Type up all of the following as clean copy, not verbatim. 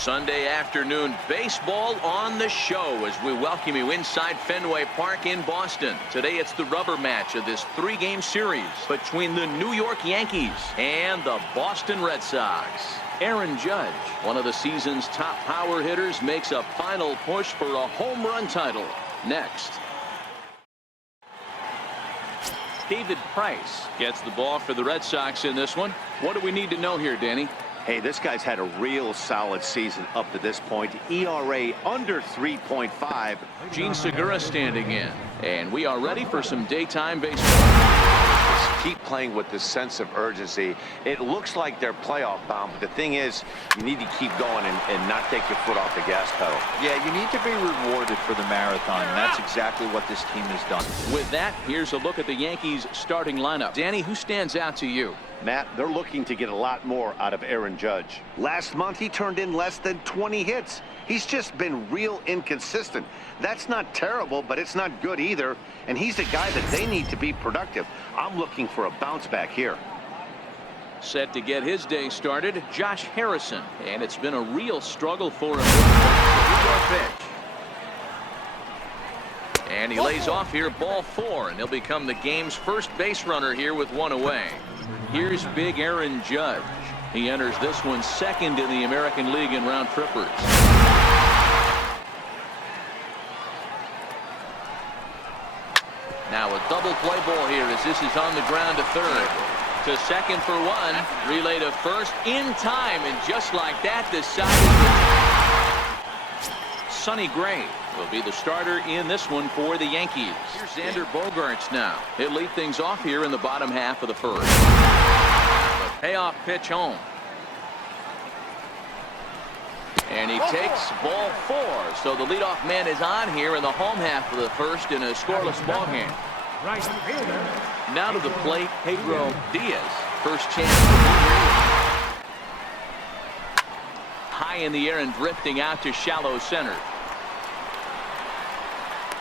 Sunday afternoon baseball on the show as we welcome you inside Fenway Park in Boston. Today it's the rubber match of this three-game series between the New York Yankees and the Boston Red Sox. Aaron Judge, one of the season's top power hitters, makes a final push for a home run title. Next. David Price gets the ball for the Red Sox in this one. What do we need to know here, Danny? Hey, this guy's had a real solid season up to this point. ERA under 3.5. Gene Segura standing in. And we are ready for some daytime baseball. Just keep playing with this sense of urgency. It looks like they're playoff bound, but the thing is, you need to keep going and not take your foot off the gas pedal. Yeah, you need to be rewarded for the marathon. And that's exactly what this team has done. With that, here's a look at the Yankees starting lineup. Danny, who stands out to you? Matt, they're looking to get a lot more out of Aaron Judge. Last month, he turned in less than 20 hits. He's just been real inconsistent. That's not terrible, but it's not good either. And he's the guy that they need to be productive. I'm looking for a bounce back here. Set to get his day started, Josh Harrison. And it's been a real struggle for him. Pitch. And he lays off here, ball 4, and he'll become the game's first base runner here with one away. Here's big Aaron Judge. He enters this one second in the American League in round trippers. Now a double play ball here as this is on the ground to third. To second for one. Relay to first in time, and just like that, the side is Sonny Gray will be the starter in this one for the Yankees. Here's Xander Bogaerts now. He'll lead things off here in the bottom half of the first. The payoff pitch home. And he takes ball 4. So the leadoff man is on here in the home half of the first in a scoreless ball game. Now to the plate, Pedro Diaz. First chance. High in the air and drifting out to shallow center.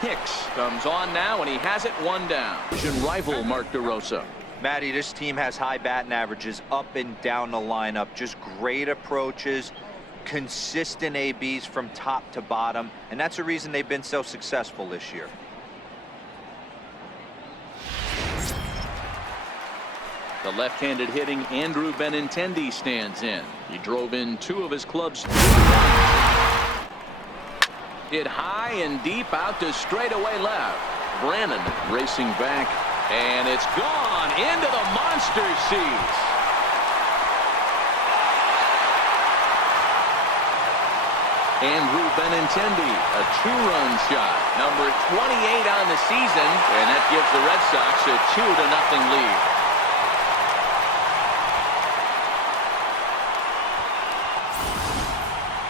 Hicks comes on now, and he has it one down. Rival Mark DeRosa. Matty, this team has high batting averages up and down the lineup. Just great approaches, consistent ABs from top to bottom, and that's the reason they've been so successful this year. The left-handed hitting Andrew Benintendi stands in. He drove in 2 of his club's 3 runs. Hit high and deep out to straightaway left. Brannon racing back, and it's gone into the monster seats. Andrew Benintendi, a 2-run shot, number 28 on the season, and that gives the Red Sox a 2-0 lead.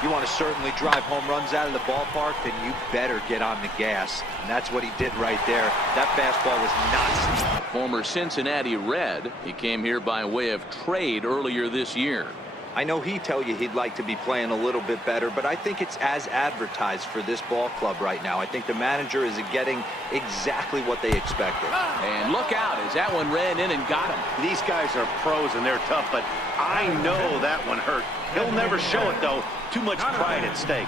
You want to certainly drive home runs out of the ballpark, then you better get on the gas. And that's what he did right there. That fastball was not sneaky. Former Cincinnati Red. He came here by way of trade earlier this year. I know he'd tell you he'd like to be playing a little bit better, but I think it's as advertised for this ball club right now. I think the manager is getting exactly what they expected. And look out as that one ran in and got him. These guys are pros and they're tough, but I know that one hurt. He'll never show it, though. Too much pride at stake.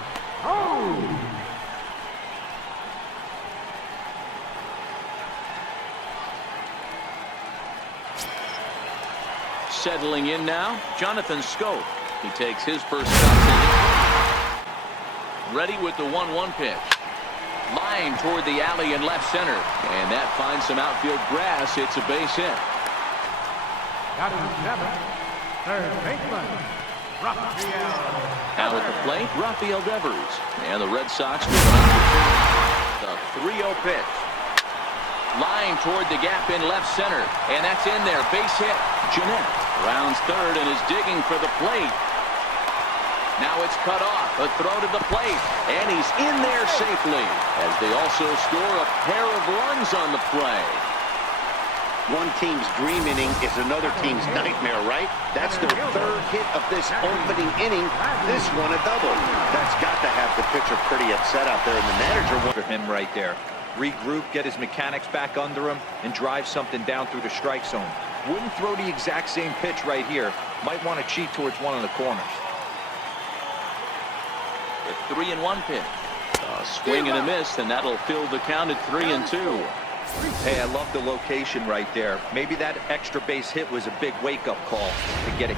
Settling in now, Jonathan Scope. He takes his first shot. Ready with the 1-1 pitch. Line toward the alley in left center. And that finds some outfield grass. It's a base hit. Third baseman, Rafael. Now at the plate, Rafael Devers. And the Red Sox with an opportunity. The 3-0 pitch. Line toward the gap in left center. And that's in there. Base hit. Jeanette rounds third and is digging for the plate. Now it's cut off. A throw to the plate. And he's in there safely. As they also score a pair of runs on the play. One team's dream inning is another team's nightmare, right? That's their 3rd hit of this opening inning. This one a double. That's got to have the pitcher pretty upset out there, and the manager wants for him right there. Regroup, get his mechanics back under him, and drive something down through the strike zone. Wouldn't throw the exact same pitch right here. Might want to cheat towards one of the corners. The 3-1 pitch. A swing and a miss, and that'll fill the count at 3-2. Hey, I love the location right there. Maybe that extra base hit was a big wake-up call to get it.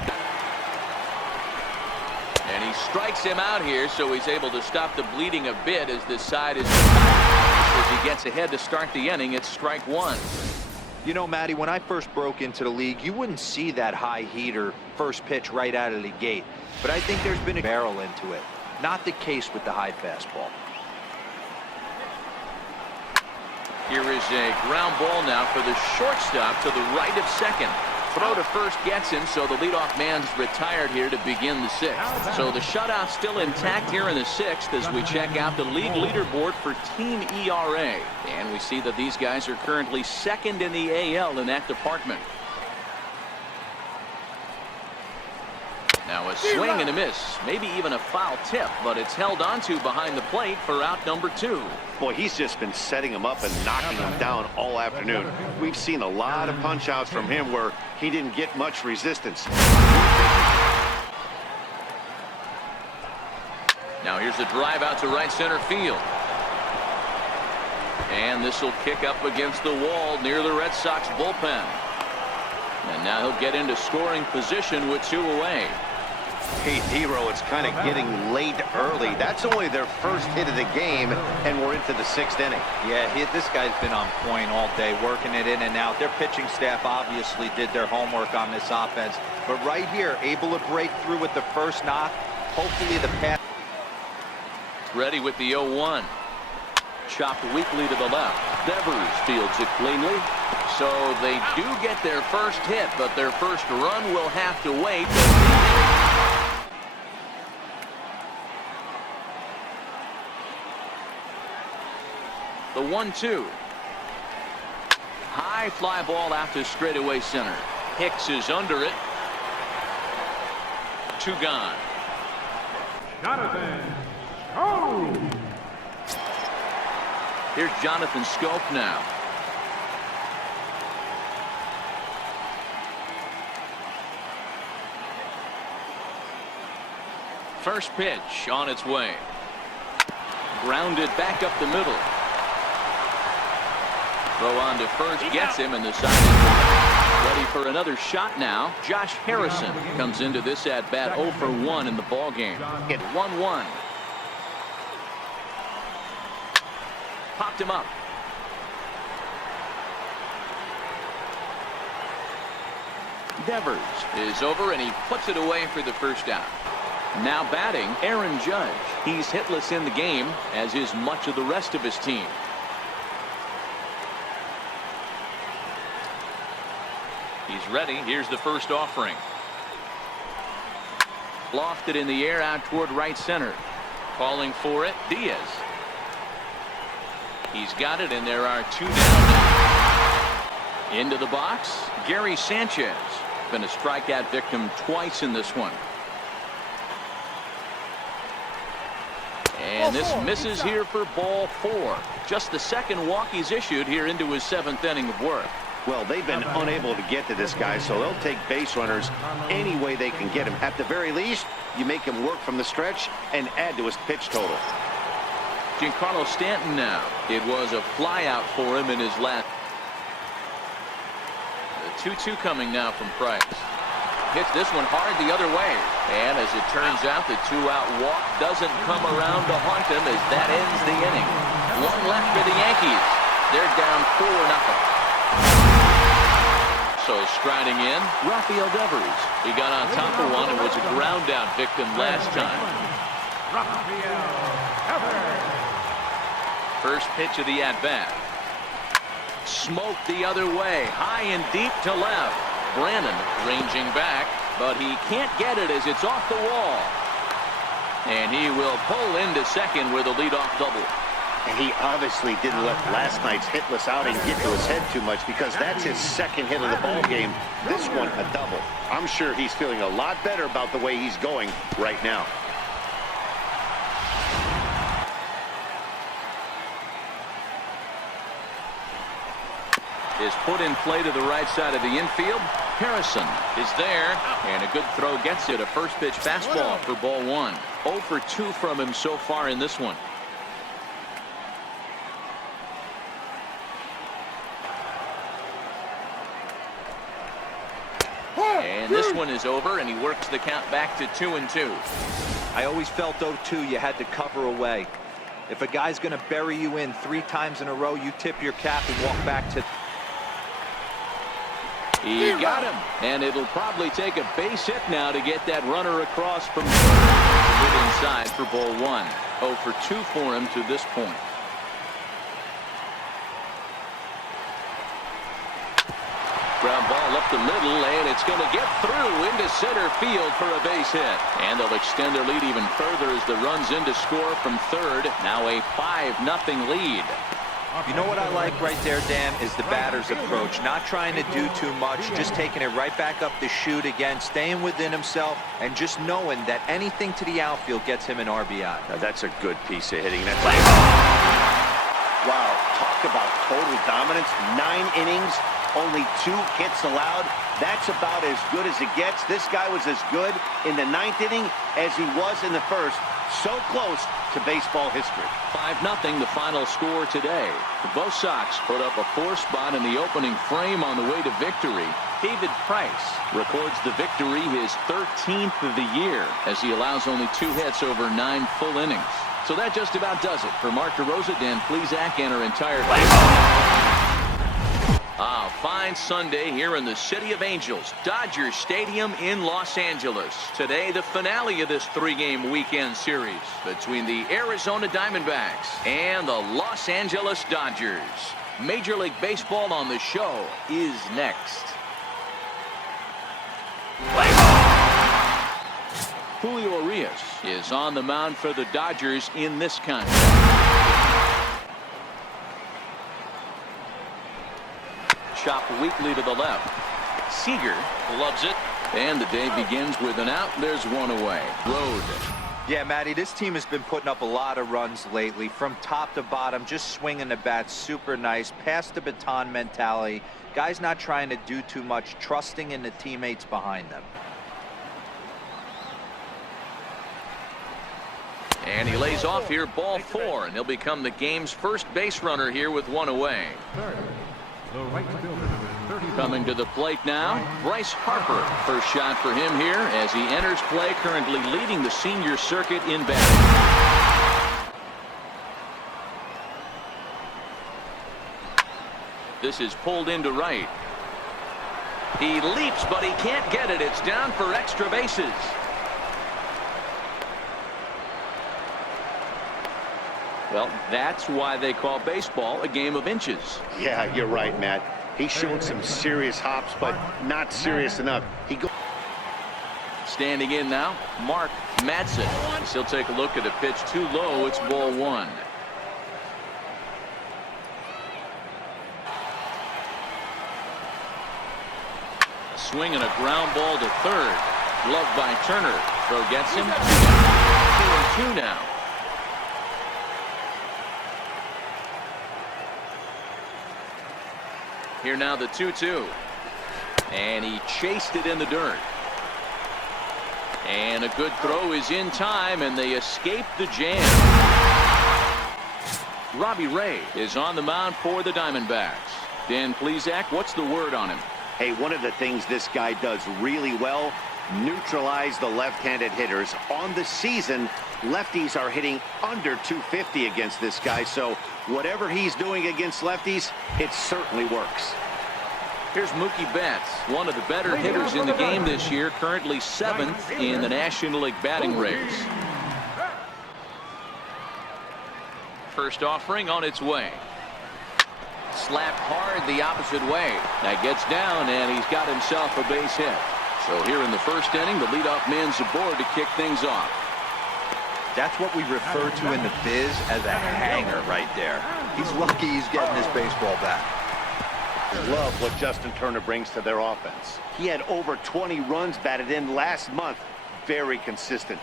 And he strikes him out here, so he's able to stop the bleeding a bit as this side is as he gets ahead to start the inning. It's strike one. You know, Matty, when I first broke into the league, you wouldn't see that high heater first pitch right out of the gate. But I think there's been a barrel into it. Not the case with the high fastball. Here is a ground ball now for the shortstop to the right of second. Throw to first gets him, so the leadoff man's retired here to begin the sixth. So the shutout still intact here in the sixth as we check out the league leaderboard for team ERA. And we see that these guys are currently second in the AL in that department. Now a swing and a miss, maybe even a foul tip, but it's held onto behind the plate for out number 2. Boy, he's just been setting him up and knocking him down all afternoon. We've seen a lot of punch outs from him where he didn't get much resistance. Now here's a drive out to right center field. And this will kick up against the wall near the Red Sox bullpen. And now he'll get into scoring position with 2 away. Hey, Dero, it's kind of getting late early. That's only their first hit of the game, and we're into the 6th inning. Yeah, this guy's been on point all day, working it in and out. Their pitching staff obviously did their homework on this offense. But right here, able to break through with the first knock. Hopefully the pass. Ready with the 0-1. Chopped weakly to the left. Devers fields it cleanly. So they do get their first hit, but their first run will have to wait. The 1-2. High fly ball out to straightaway center. Hicks is under it. 2 gone. Jonathan Schoop. Here's Jonathan Schoop now. First pitch on its way. Grounded back up the middle. Throw on to first gets him, and the side is ready for another shot now. Josh Harrison comes into this at bat 0 for 1 in the ball game. At 1-1. Popped him up. Devers is over, and he puts it away for the first out. Now batting, Aaron Judge. He's hitless in the game, as is much of the rest of his team. He's ready. Here's the first offering. Lofted in the air out toward right center. Calling for it, Diaz. He's got it, and there are 2 down. Into the box, Gary Sanchez. Been a strikeout victim twice in this one. And this misses here for ball 4. Just the second walk he's issued here into his 7th inning of work. Well, they've been unable to get to this guy, so they'll take base runners any way they can get him. At the very least, you make him work from the stretch and add to his pitch total. Giancarlo Stanton now. It was a fly out for him in his last. The 2-2 coming now from Price. Hits this one hard the other way. And as it turns out, the 2-out walk doesn't come around to haunt him as that ends the inning. 1 left for the Yankees. They're down 4-0. So striding in, Rafael Devers. He got on top of one and was a ground out victim last time. Rafael Devers. First pitch of the at-bat. Smoked the other way, high and deep to left. Brannon ranging back, but he can't get it as it's off the wall. And he will pull into second with a leadoff double. And he obviously didn't let last night's hitless outing get to his head too much, because that's his 2nd hit of the ball game. This one a double. I'm sure he's feeling a lot better about the way he's going right now. Is put in play to the right side of the infield. Harrison is there, and a good throw gets it. A first pitch fastball for ball 1. 0 for 2 from him so far in this one. And this one is over, and he works the count back to 2-2. I always felt, though, too, you had to cover away. If a guy's going to bury you in 3 times in a row, you tip your cap and walk back to... He got him, and it'll probably take a base hit now to get that runner across from inside for ball 1. 0 for 2 for him to this point. Ground ball up the middle, and it's going to get through into center field for a base hit. And they'll extend their lead even further as the runs in to score from third. Now a 5-0 lead. You know what I like right there, Dan, is the batter's approach. Not trying to do too much, just taking it right back up the chute again, staying within himself, and just knowing that anything to the outfield gets him an RBI. Now that's a good piece of hitting. That's like, wow, talk about total dominance. 9 innings, only 2 hits allowed. That's about as good as it gets. This guy was as good in the 9th inning as he was in the 1st. So close to baseball history. 5-0 the final score today. The Bo Sox put up a 4 spot in the opening frame on the way to victory. David Price records the victory, his 13th of the year, as he allows only 2 hits over 9 full innings. So that just about does it for Mark DeRosa, Dan Plesac, and our entire a fine Sunday here in the City of Angels, Dodger Stadium in Los Angeles. Today, the finale of this 3-game weekend series between the Arizona Diamondbacks and the Los Angeles Dodgers. Major League Baseball on the show is next. Julio Urias is on the mound for the Dodgers in this contest. Chop weakly to the left. Seager loves it, and the day begins with an out. There's one away. Road. Yeah, Matty, this team has been putting up a lot of runs lately, from top to bottom, just swinging the bat super nice, pass the baton mentality. Guys not trying to do too much, trusting in the teammates behind them. And he lays off here, ball 4, and he'll become the game's first base runner here with 1 away. The right fielder, number 30. Coming to the plate now, Bryce Harper. First shot for him here as he enters play, currently leading the senior circuit in batting. This is pulled into right. He leaps, but he can't get it. It's down for extra bases. Well, that's why they call baseball a game of inches. Yeah, you're right, Matt. He's shown some serious hops, but not serious enough. Standing in now, Mark Madsen. He'll take a look at a pitch too low. It's ball 1. A swing and a ground ball to third. Gloved by Turner. Throw gets him. 2-2 now. Here now the 2-2. And he chased it in the dirt. And a good throw is in time, and they escape the jam. Robbie Ray is on the mound for the Diamondbacks. Dan Plesac, what's the word on him? Hey, one of the things this guy does really well, neutralize the left-handed hitters. On the season, lefties are hitting under 250 against this guy, so whatever he's doing against lefties, it certainly works. Here's Mookie Betts, one of the better hitters in the game this year, currently 7th in the National League batting race. First offering on its way. Slapped hard the opposite way. That gets down, and he's got himself a base hit. So here in the first inning, the leadoff man's aboard to kick things off. That's what we refer to in the biz as a hanger right there. He's lucky he's getting his baseball back. Love what Justin Turner brings to their offense. He had over 20 runs batted in last month. Very consistent.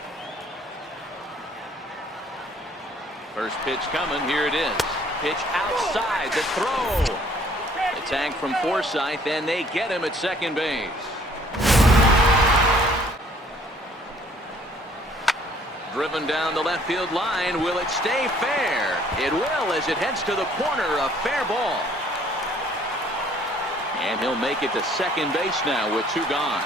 First pitch coming. Here it is. Pitch outside. The throw. The tag from Forsythe, and they get him at second base. Driven down the left field line. Will it stay fair? It will, as it heads to the corner. A fair ball. And he'll make it to second base now with 2 gone.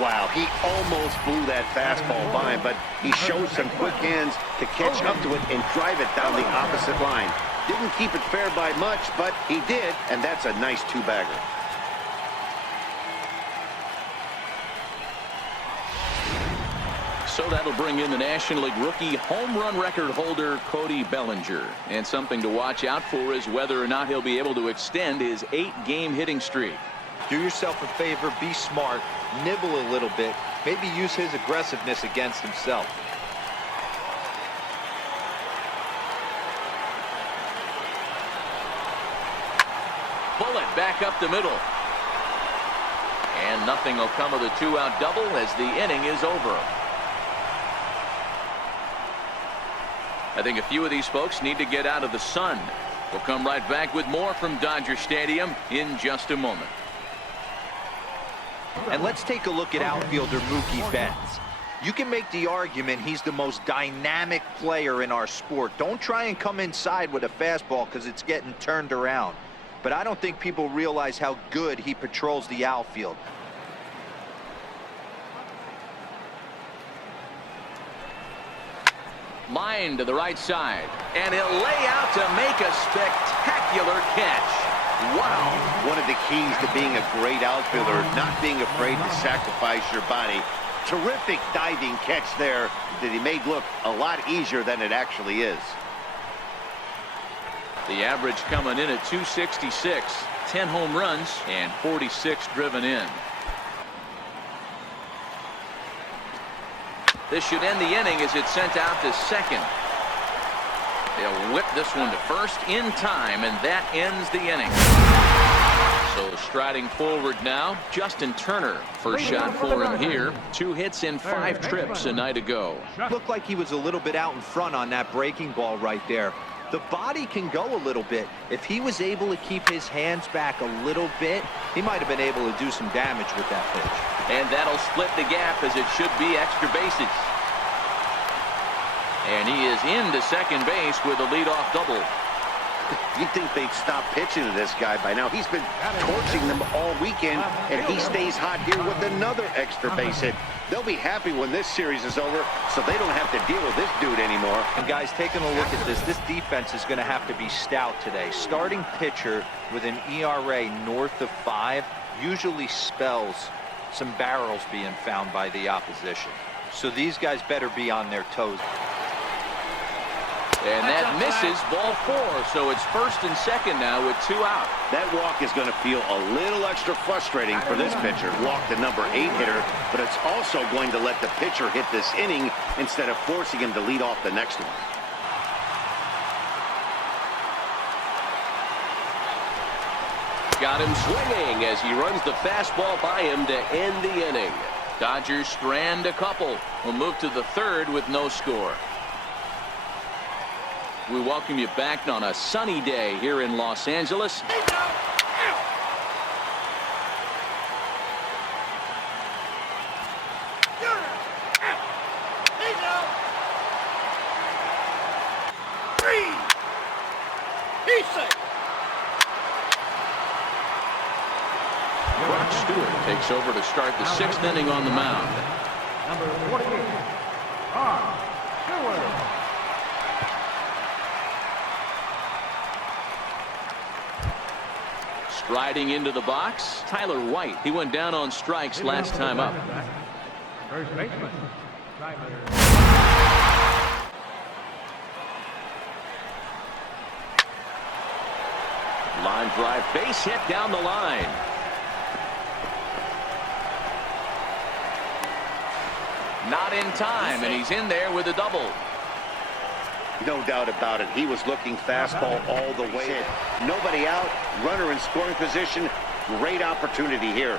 Wow, he almost blew that fastball by, but he shows some quick hands to catch up to it and drive it down the opposite line. Didn't keep it fair by much, but he did, and that's a nice 2-bagger. So that'll bring in the National League rookie home run record holder Cody Bellinger. And something to watch out for is whether or not he'll be able to extend his 8-game hitting streak. Do yourself a favor, be smart, nibble a little bit, maybe use his aggressiveness against himself. Bullet back up the middle. And nothing will come of the 2-out double as the inning is over. I think a few of these folks need to get out of the sun. We'll come right back with more from Dodger Stadium in just a moment. And let's take a look at outfielder Mookie Betts. You can make the argument he's the most dynamic player in our sport. Don't try and come inside with a fastball because it's getting turned around. But I don't think people realize how good he patrols the outfield. Line to the right side. And he'll lay out to make a spectacular catch. Wow. One of the keys to being a great outfielder, not being afraid to sacrifice your body. Terrific diving catch there that he made look a lot easier than it actually is. The average coming in at 266. 10 home runs and 46 driven in. This should end the inning as it's sent out to second. They'll whip this one to first in time, and that ends the inning. So striding forward now, Justin Turner. First shot for him here. 2 hits in 5 trips a night ago. Looked like he was a little bit out in front on that breaking ball right there. The body can go a little bit. If he was able to keep his hands back a little bit, he might have been able to do some damage with that pitch. And that'll split the gap as it should be extra bases. And he is into second base with a leadoff double. You'd think they'd stop pitching to this guy by now. He's been torching them all weekend, and he stays hot here with another extra base hit. They'll be happy when this series is over, so they don't have to deal with this dude anymore. And guys, taking a look at this defense is going to have to be stout today. Starting pitcher with an ERA north of 5 usually spells some barrels being found by the opposition. So these guys better be on their toes. And that misses, ball 4. So it's first and second now with 2 out. That walk is going to feel a little extra frustrating for this pitcher. Walk the number 8 hitter, but it's also going to let the pitcher hit this inning instead of forcing him to lead off the next one. Got him swinging as he runs the fastball by him to end the inning. Dodgers strand a couple. We'll move to the 3rd with no score. We welcome you back on a sunny day here in Los Angeles. Brock Stewart takes over to start the 6th inning on the mound. Number 48, Brock Stewart. Striding into the box, Tyler White. He went down on strikes last time up. First baseman, Line drive, base hit down the line. Not in time, and he's in there with a double. No doubt about it. He was looking fastball all the way. Nobody out, runner in scoring position. Great opportunity here.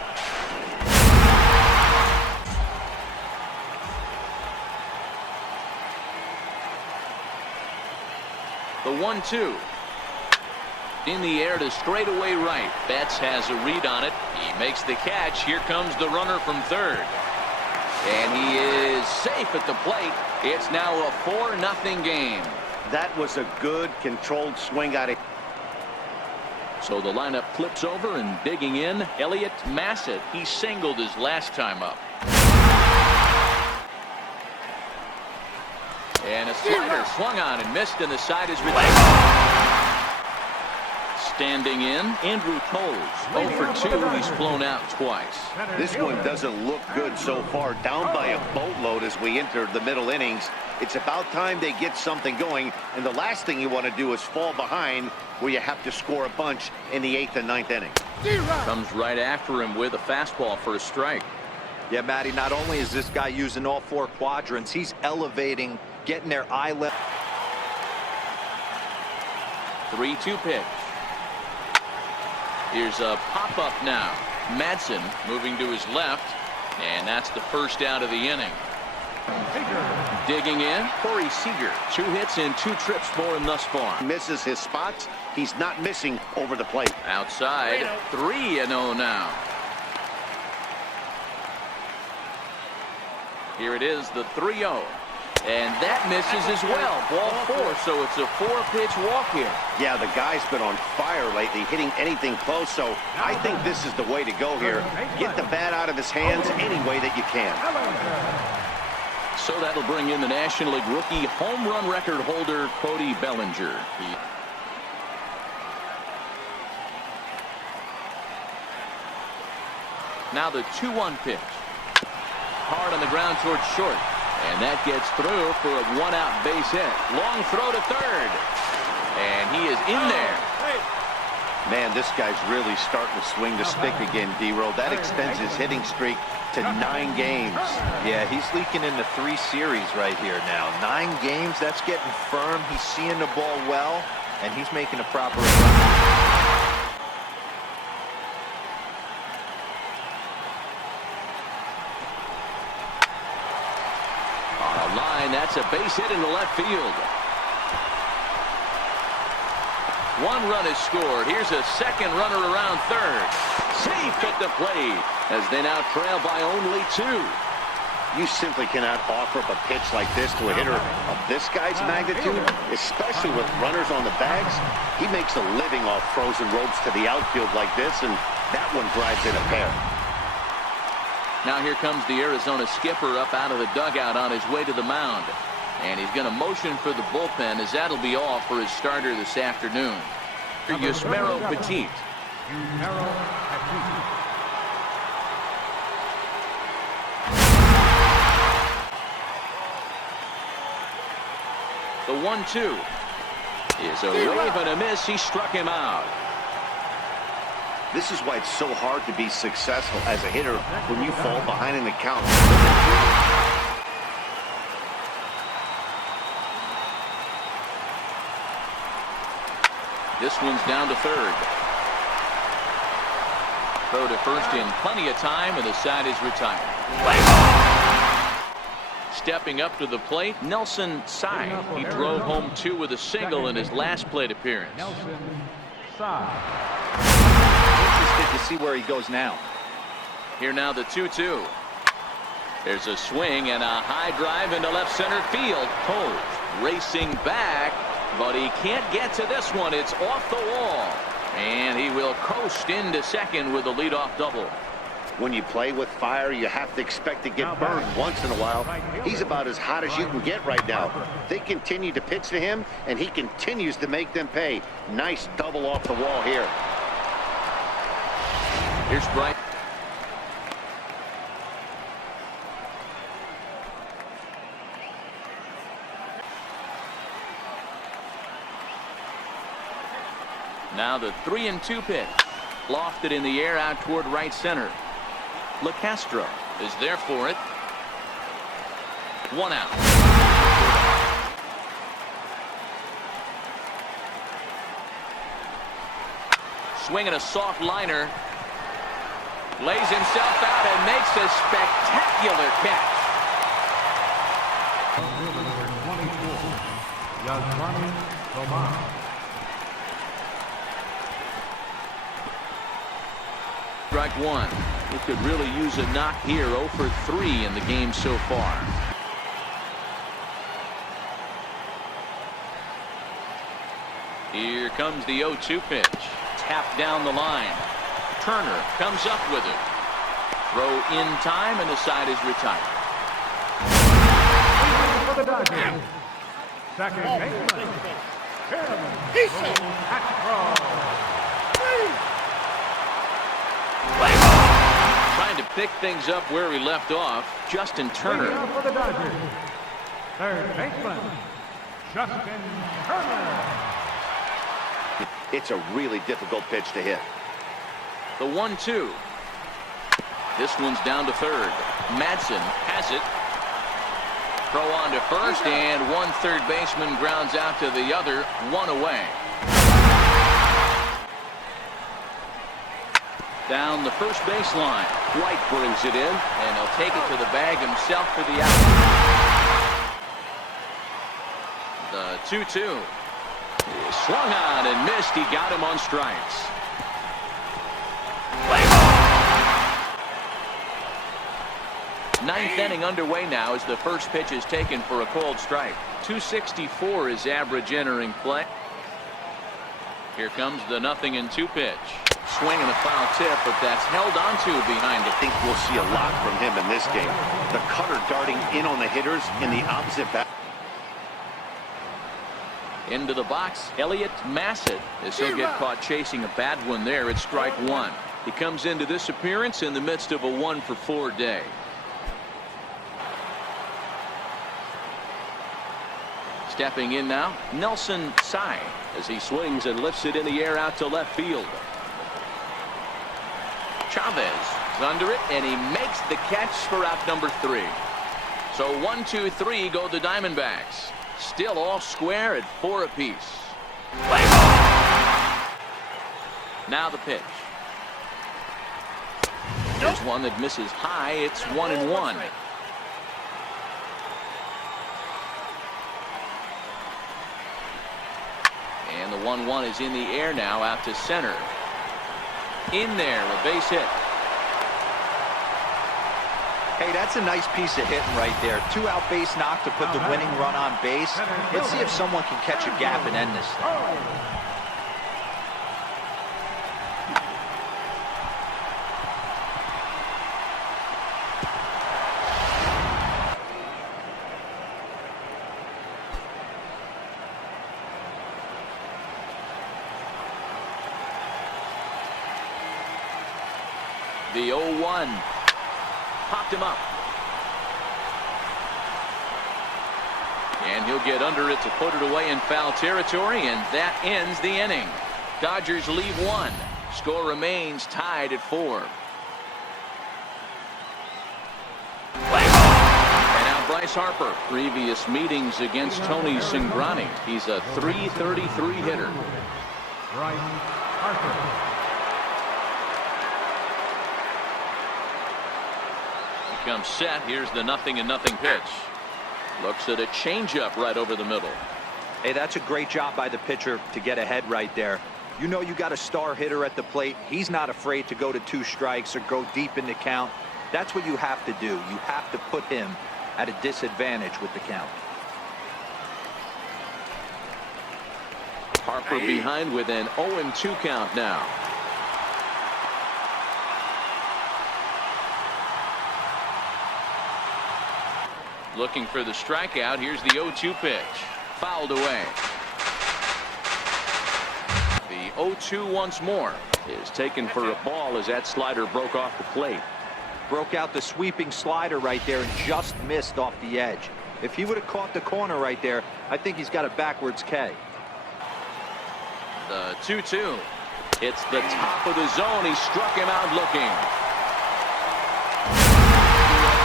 The 1-2. In the air to straightaway right. Betts has a read on it. He makes the catch. Here comes the runner from third. And he is safe at the plate. It's now a 4-0 game. That was a good, controlled swing out of. So the lineup flips over, and digging in, Elliott Massett. He singled his last time up. And a slider swung on and missed, and the side is retired. Standing in, Andrew Toles. 0 for 2. He's flown out twice. This one doesn't look good so far. Down by a boatload as we enter the middle innings. It's about time they get something going. And the last thing you want to do is fall behind where you have to score a bunch in the 8th and 9th inning. Comes right after him with a fastball for a strike. Yeah, Matty, not only is this guy using all 4 quadrants, he's elevating, getting their eye level. 3-2 pitch. Here's a pop-up now. Madsen moving to his left, and that's the first out of the inning. Digging in, Corey Seager. 2 hits and 2 trips for him thus far. Misses his spots. He's not missing over the plate. Outside, 3-0 now. Here it is, the 3-0. And that misses as well. Ball 4, so it's a 4-pitch walk here. Yeah, the guy's been on fire lately, hitting anything close, so I think this is the way to go here. Get the bat out of his hands any way that you can. So that'll bring in the National League rookie home run record holder, Cody Bellinger. Now the 2-1 pitch. Hard on the ground towards short. And that gets through for a 1-out base hit. Long throw to third. And he is in there. Man, this guy's really starting to swing the stick again, D-Roll. That extends his hitting streak to 9 games. Yeah, he's leaking into 3 series right here now. 9 games, that's getting firm. He's seeing the ball well, and he's making a proper line. That's a base hit into left field. 1 run is scored. Here's a second runner around third. Safe at the plate as they now trail by only 2. You simply cannot offer up a pitch like this to a hitter of this guy's magnitude, especially with runners on the bags. He makes a living off frozen ropes to the outfield like this, and that one drives in a pair. Now here comes the Arizona skipper up out of the dugout on his way to the mound. And he's going to motion for the bullpen, as that'll be all for his starter this afternoon. Yusmeiro Petit. The 1-2 is a wave and a miss. He struck him out. This is why it's so hard to be successful as a hitter when you fall behind in the count. This one's down to third. Throw to first in plenty of time, and the side is retired. Stepping up to the plate, Nelson Sy. He drove home 2 with a single in his last plate appearance. interested to see where he goes now. Here now the 2-2. There's a swing and a high drive into left center field. Toles racing back, but he can't get to this one. It's off the wall. And he will coast into second with a leadoff double. When you play with fire, you have to expect to get burned once in a while. He's about as hot as you can get right now. They continue to pitch to him, and he continues to make them pay. Nice double off the wall here. Here's Bright. Now the 3-2 pitch. Lofted in the air out toward right center. LeCastro is there for it. 1 out. Swinging a soft liner. Lays himself out and makes a spectacular catch. strike one. He could really use a knock here. 0 for 3 in the game so far. Here comes the 0-2 pitch. Tapped down the line. Turner comes up with it. Throw in time, and the side is retired. For the Dodgers, second baseman, Trying to pick things up where he left off. Justin Turner. For the Dodgers, third baseman, Justin Turner. It's a really difficult pitch to hit. The 1-2. This one's down to third. Madsen has it. Throw on to first, and one third baseman grounds out to the other. One away. Down the first baseline. White brings it in. And he'll take it to the bag himself for the out. The 2-2. Swung on and missed. He got him on strikes. Ninth inning underway now as the first pitch is taken for a called strike. 264 is average entering play. Here comes the 0-2 pitch. Swing and a foul tip, but that's held onto behind it. I think we'll see a lot from him in this game. The cutter darting in on the hitters in the opposite back. Into the box, Elliott Massett, as he'll get caught chasing a bad one there. It's strike one. He comes into this appearance in the midst of a 1 for 4 day. Stepping in now, Nelson Tsai, As he swings and lifts it in the air out to left field. Chavez is under it, and he makes the catch for out number 3. So 1, 2, 3 go the Diamondbacks. Still all square at 4 apiece. Now the pitch. There's one that misses high. It's 1-1. And the 1-1 is in the air now out to center. In there, a base hit. Hey, that's a nice piece of hitting right there. 2-out base knock to put the winning run on base. Let's see if someone can catch a gap and end this thing. The 0-1. Popped him up. And he'll get under it to put it away in foul territory, and that ends the inning. Dodgers lead 1. Score remains tied at 4. And now Bryce Harper. Previous meetings against Tony Cingrani. He's a .333 hitter. Bryce Harper. Comes set. Here's the 0-0 pitch. Looks at a changeup right over the middle. Hey, that's a great job by the pitcher to get ahead right there. You know you got a star hitter at the plate. He's not afraid to go to 2 strikes or go deep in the count. That's what you have to do. You have to put him at a disadvantage with the count. Harper behind with an 0-2 count now. Looking for the strikeout. Here's the 0-2 pitch. Fouled away. The 0-2 once more is taken for a ball as that slider broke off the plate. Broke out the sweeping slider right there and just missed off the edge. If he would have caught the corner right there, I think he's got a backwards K. The 2-2. It's the top of the zone. He struck him out looking.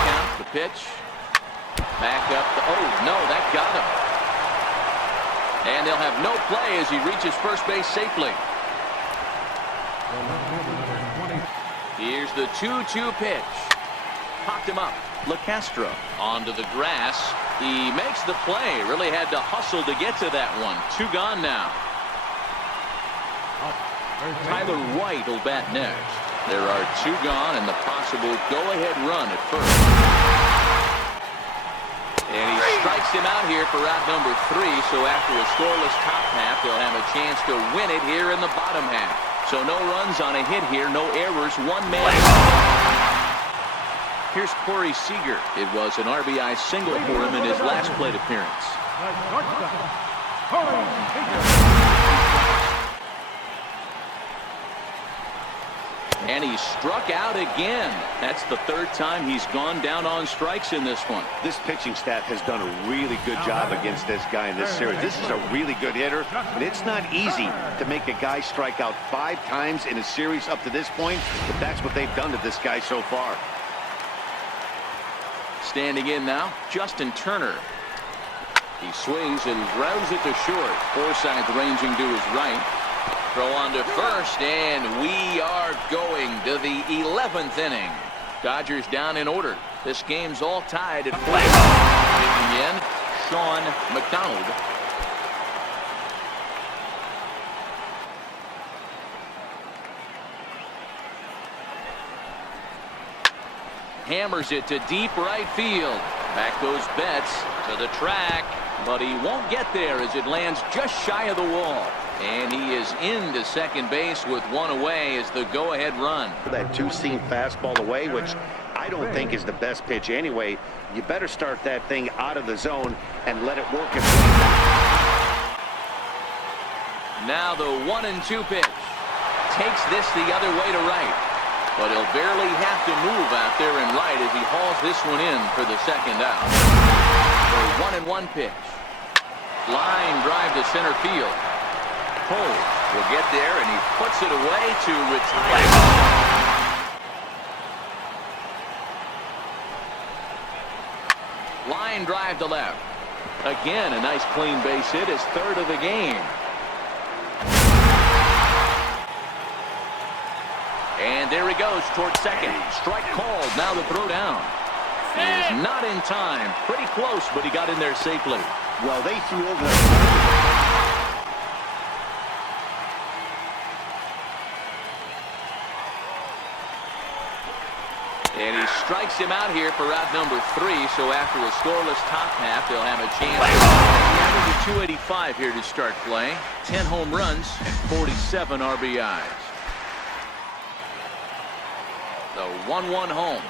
Count the pitch. Back up. Oh, no, that got him. And they'll have no play as he reaches first base safely. Here's the 2-2 pitch. Popped him up. LeCastro onto the grass. He makes the play. Really had to hustle to get to that one. 2 gone now. Tyler White will bat next. There are 2 gone and the possible go-ahead run at first. And he strikes him out here for out number 3. So after a scoreless top half, they'll have a chance to win it here in the bottom half. So no runs on a hit here, no errors, 1 man. Here's Corey Seager. It was an RBI single for him in his last plate appearance. And he struck out again. That's the 3rd time he's gone down on strikes in this one. This pitching staff has done a really good job against this guy in this series. This is a really good hitter, but it's not easy to make a guy strike out 5 times in a series up to this point, but that's what they've done to this guy so far. Standing in now, Justin Turner. He swings and grounds it to short. Forsythe ranging to his right. Throw on to first, and we are going to the 11th inning. Dodgers down in order. This game's all tied at 4. Taking in Sean McDonald. Hammers it to deep right field. Back goes Betts to the track, but he won't get there as it lands just shy of the wall. And he is into second base with 1 away as the go-ahead run. That 2-seam fastball away, which I don't think is the best pitch anyway. You better start that thing out of the zone and let it work its way back. Now the 1-2 pitch. Takes this the other way to right. But he'll barely have to move out there in right as he hauls this one in for the 2nd out. The 1-1 pitch. Line drive to center field. Cole will get there, and he puts it away to retire. Line drive to left. Again, a nice clean base hit, his 3rd of the game. And there he goes towards second. Strike called. Now the throw down. He is not in time. Pretty close, but he got in there safely. Well, they threw over the... And he strikes him out here for out number 3. So after a scoreless top half, they'll have a chance. He averaged 285 here to start play. 10 home runs, 47 RBIs. The 1-1 home.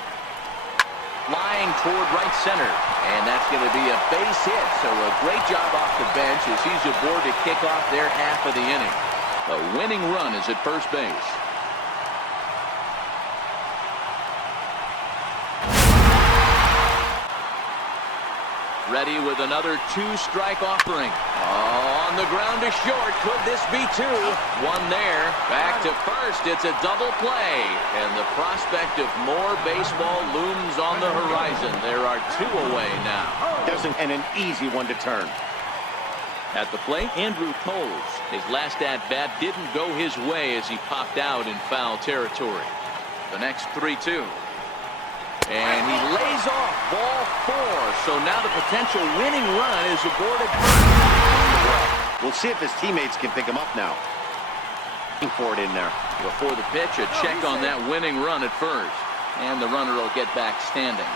Flying toward right center. And that's going to be a base hit. So a great job off the bench as he's aboard to kick off their half of the inning. The winning run is at first base. Ready with another 2-strike offering. On the ground to short. Could this be 2? 1 there. Back to first. It's a double play. And the prospect of more baseball looms on the horizon. There are 2 away now. And an easy one to turn. At the plate, Andrew Coles. His last at-bat didn't go his way as he popped out in foul territory. The next 3-2. And he lays off ball 4. So now the potential winning run is aboard at first. We'll see if his teammates can pick him up now. For it in there. Before the pitch, a check on that winning run at first. And the runner will get back standing.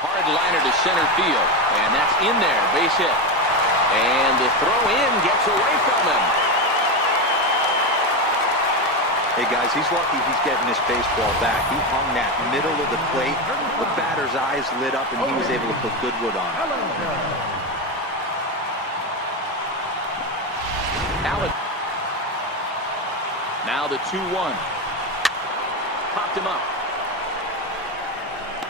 Hard liner to center field. And that's in there. Base hit. And the throw in gets away from him. Hey, guys, he's lucky he's getting this baseball back. He hung that middle of the plate. The batter's eyes lit up, and he was able to put good wood on it. Allen. Now the 2-1. Popped him up.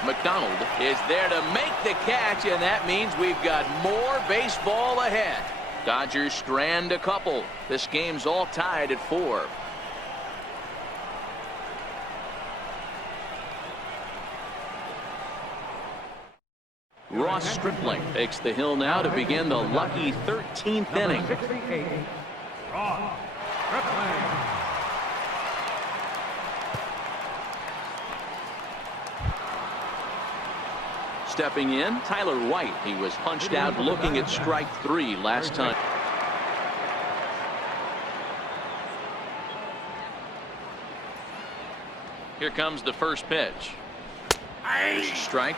McDonald is there to make the catch, and that means we've got more baseball ahead. Dodgers strand a couple. This game's all tied at 4. Ross Stripling takes the hill now to begin the lucky 13th inning. 68, Ross Stripling. Stepping in, Tyler White. He was punched out looking at strike 3 last time. Here comes the first pitch. Strike.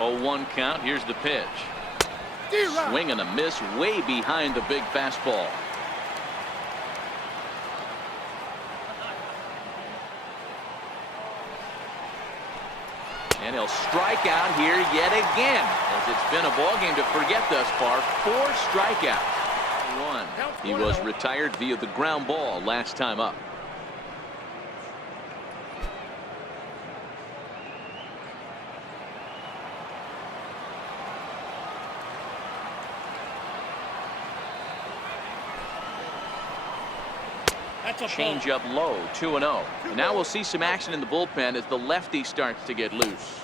Oh, 1 count. Here's the pitch. Swing and a miss way behind the big fastball. And he'll strike out here yet again, as it's been a ball game to forget thus far. 4 strikeouts. 1. He was retired via the ground ball last time up. Change up low, 2-0. And now we'll see some action in the bullpen as the lefty starts to get loose.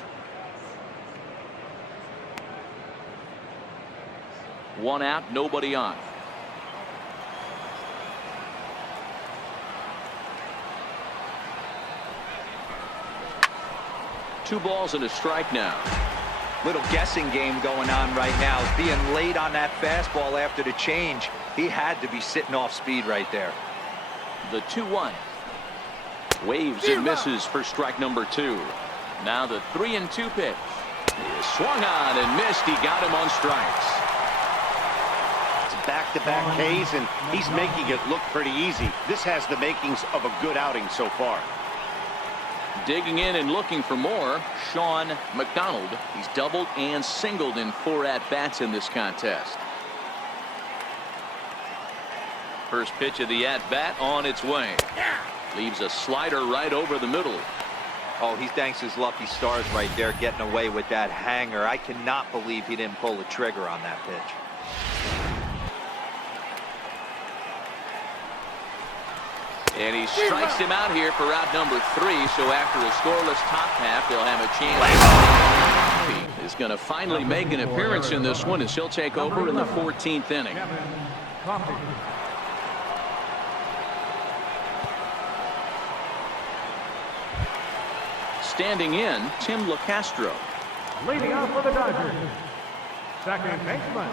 1 out, nobody on. Two balls and a strike now. Little guessing game going on right now. Being late on that fastball after the change. He had to be sitting off speed right there. The 2-1. Waves and misses for strike number 2. Now the 3-2 pitch. He swung on and missed. He got him on strikes. It's back-to-back Ks, and he's making it look pretty easy. This has the makings of a good outing so far. Digging in and looking for more, Sean McDonald. He's doubled and singled in 4 at-bats in this contest. First pitch of the at-bat on its way. Leaves a slider right over the middle. Oh, he thanks his lucky stars right there, getting away with that hanger. I cannot believe he didn't pull the trigger on that pitch. And he strikes him out here for out number 3. So after a scoreless top half, they'll have a chance. He is going to finally make an appearance in this one as he'll take over in the 14th inning. Standing in, Tim LeCastro. Leading off for the Dodgers, second baseman,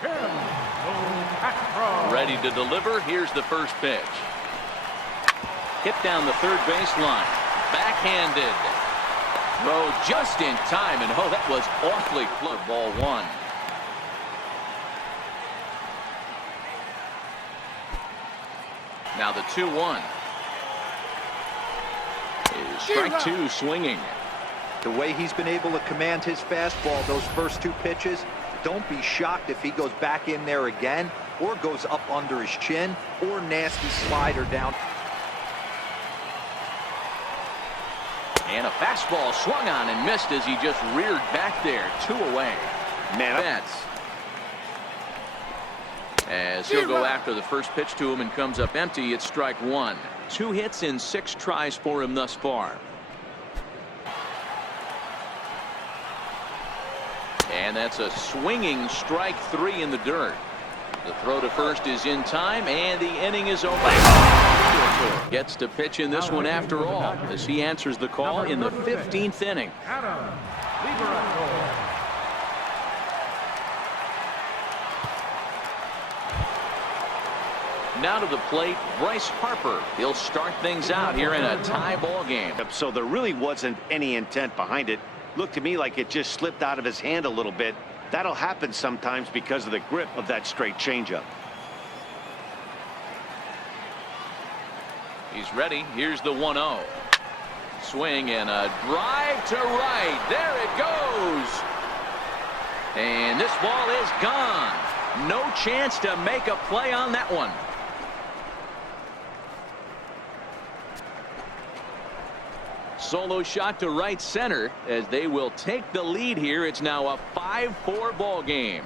Tim LeCastro. Ready to deliver. Here's the first pitch. Hit down the third baseline. Backhanded. Throw just in time, and oh, that was awfully close. Ball 1. Now the 2-1. Strike 2 swinging. The way he's been able to command his fastball those first 2 pitches, don't be shocked if he goes back in there again or goes up under his chin or nasty slider down. And a fastball swung on and missed as he just reared back there. 2 away. Man, Bats. As he'll go after the first pitch to him and comes up empty, it's strike 1. 2 hits in 6 tries for him thus far. And that's a swinging strike 3 in the dirt. The throw to first is in time, and the inning is over. Gets to pitch in this one after all, as he answers the call in the 15th inning. Now to the plate, Bryce Harper. He'll start things out here in a tie ball game. So there really wasn't any intent behind it. Looked to me like it just slipped out of his hand a little bit. That'll happen sometimes because of the grip of that straight changeup. He's ready. Here's the 1-0. Swing and a drive to right. There it goes. And this ball is gone. No chance to make a play on that one. Solo shot to right center as they will take the lead here. It's now a 5-4 ball game.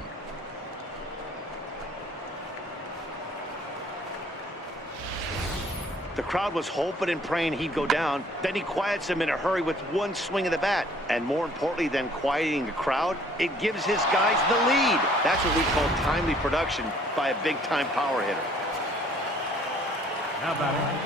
The crowd was hoping and praying he'd go down. Then he quiets him in a hurry with one swing of the bat. And more importantly than quieting the crowd, it gives his guys the lead. That's what we call timely production by a big-time power hitter. Now batting,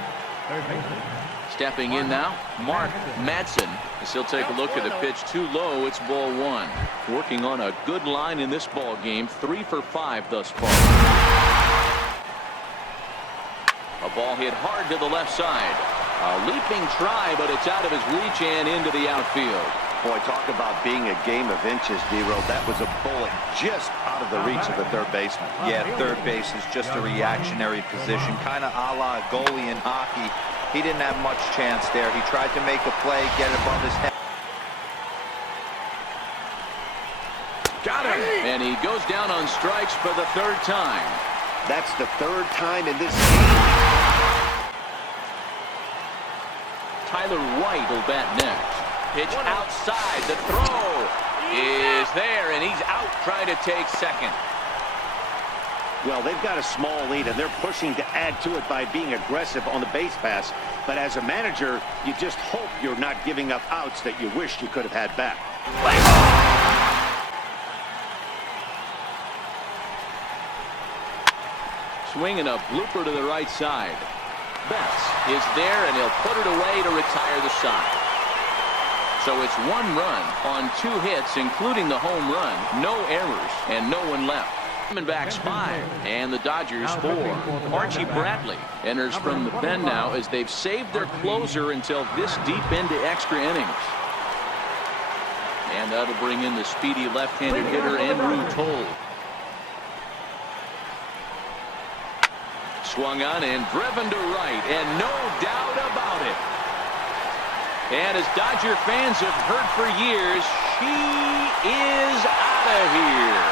third baseman. Stepping in now, Mark Madsen. As he'll take a look at a pitch too low. It's ball one. Working on a good line in this ball game. 3 for 5 thus far. A ball hit hard to the left side. A leaping try, but it's out of his reach and into the outfield. Boy, talk about being a game of inches, D-Roll. That was a bullet just out of the reach of the third baseman. Yeah, third base is just a reactionary position, kind of a la goalie in hockey. He didn't have much chance there. He tried to make a play, get it above his head. Got him! And he goes down on strikes for the third time. That's the third time in this game. Tyler White will bat next. Pitch outside. The throw is there, and he's out trying to take second. Well, they've got a small lead, and they're pushing to add to it by being aggressive on the base pass. But as a manager, you just hope you're not giving up outs that you wish you could have had back. Swinging a blooper to the right side. Betts is there, and he'll put it away to retire the side. So it's 1 run on 2 hits, including the home run. No errors, and no one left. Diamondbacks 5, and the Dodgers 4. Archie Bradley enters from the pen now as they've saved their closer until this deep into extra innings. And that'll bring in the speedy left-handed hitter Andrew Toll. Swung on and driven to right, and no doubt about it. And as Dodger fans have heard for years, she is out of here.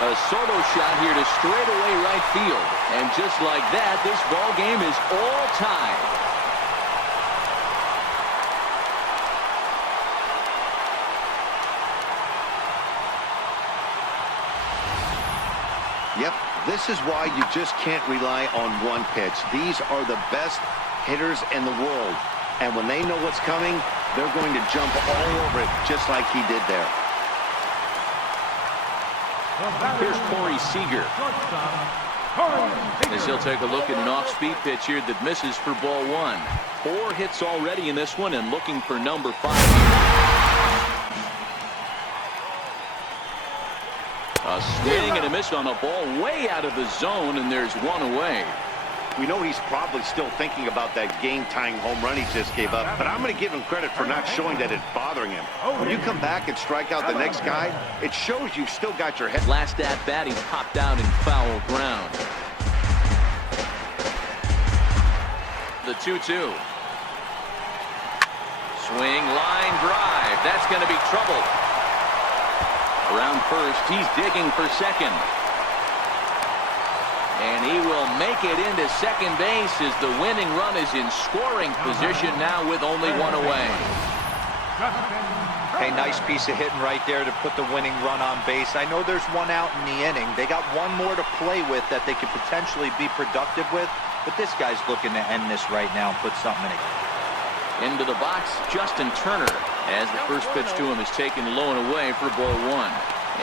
A solo shot here to straightaway right field. And just like that, this ball game is all tied. Yep, this is why you just can't rely on one pitch. These are the best hitters in the world. And when they know what's coming, they're going to jump all over it just like he did there. Here's Corey Seager. As he'll take a look at an off-speed pitch here that misses for ball 1. 4 hits already in this one and looking for number 5 here. A swing and a miss on a ball way out of the zone, and there's 1 away. We know he's probably still thinking about that game-tying home run he just gave up, but I'm going to give him credit for not showing that it's bothering him. When you come back and strike out the next guy, it shows you've still got your head. Last at bat, he popped out in foul ground. The 2-2. Swing, line drive. That's going to be trouble. Around first, he's digging for second. And he will make it into second base as the winning run is in scoring position now with only 1 away. Hey, nice piece of hitting right there to put the winning run on base. I know there's 1 out in the inning. They got 1 more to play with that they could potentially be productive with. But this guy's looking to end this right now and put something in it. Into the box, Justin Turner, as the first pitch to him is taken low and away for ball 1.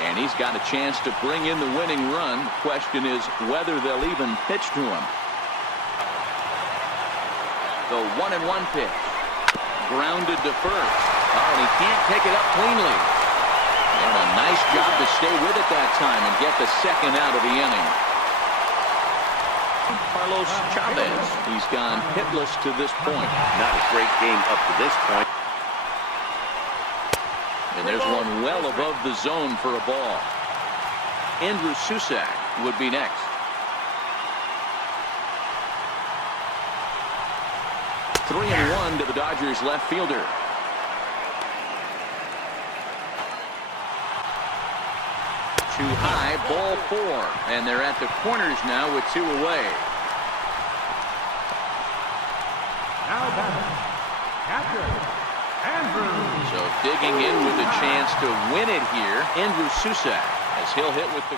And he's got a chance to bring in the winning run. The question is whether they'll even pitch to him. The 1-1 pitch. Grounded to first. Oh, and he can't pick it up cleanly. And a nice job to stay with it that time and get the second out of the inning. Carlos Chavez. He's gone hitless to this point. Not a great game up to this point. And there's one well above the zone for a ball. Andrew Susak would be next. Three and 1 to the Dodgers left fielder. Too high, ball 4. And they're at the corners now with 2 away. Now batting, catcher, Andrew. So digging in with a chance to win it here, Andrew Susak, as he'll hit with the...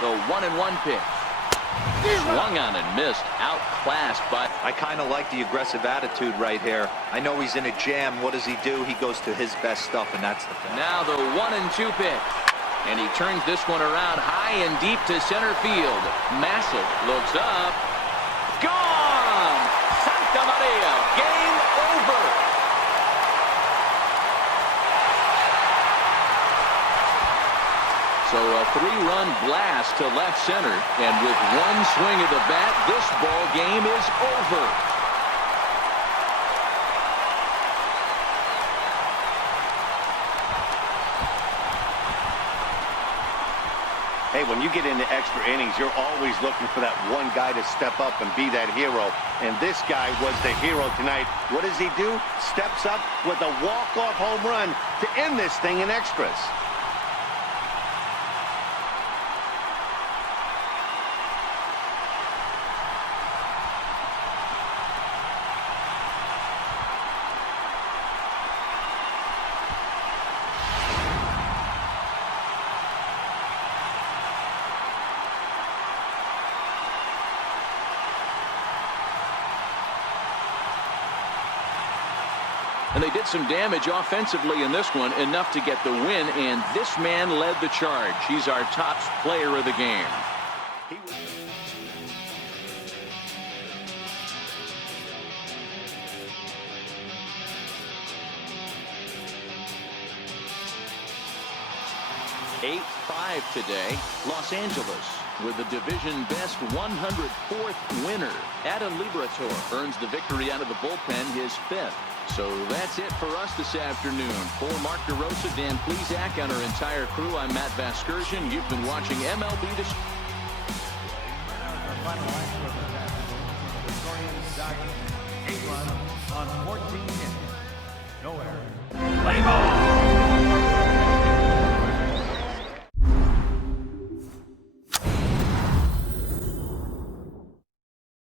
The 1-1 pitch. Swung on and missed. Outclassed by... I kind of like the aggressive attitude right here. I know he's in a jam. What does he do? He goes to his best stuff, and that's the thing. Now the 1-2 pitch. And he turns this one around high and deep to center field. Massive looks up. Gone! Santa Maria. Game over. So a 3-run blast to left center. And with one swing of the bat, this ball game is over. Hey, when you get into extra innings, you're always looking for that one guy to step up and be that hero. And this guy was the hero tonight. What does he do? Steps up with a walk-off home run to end this thing in extras. And they did some damage offensively in this one, enough to get the win, and this man led the charge. He's our top player of the game. Eight 5 today, Los Angeles with the division best 104th winner. Adam Liberatore earns the victory out of the bullpen, his 5th. So that's it for us this afternoon. For Mark DeRosa, Dan Plesac, and our entire crew, I'm Matt Vasgersian. You've been watching MLB The Final action of this afternoon. The Guardians Dodgers 8 runs on 14 hits. No errors. Play ball!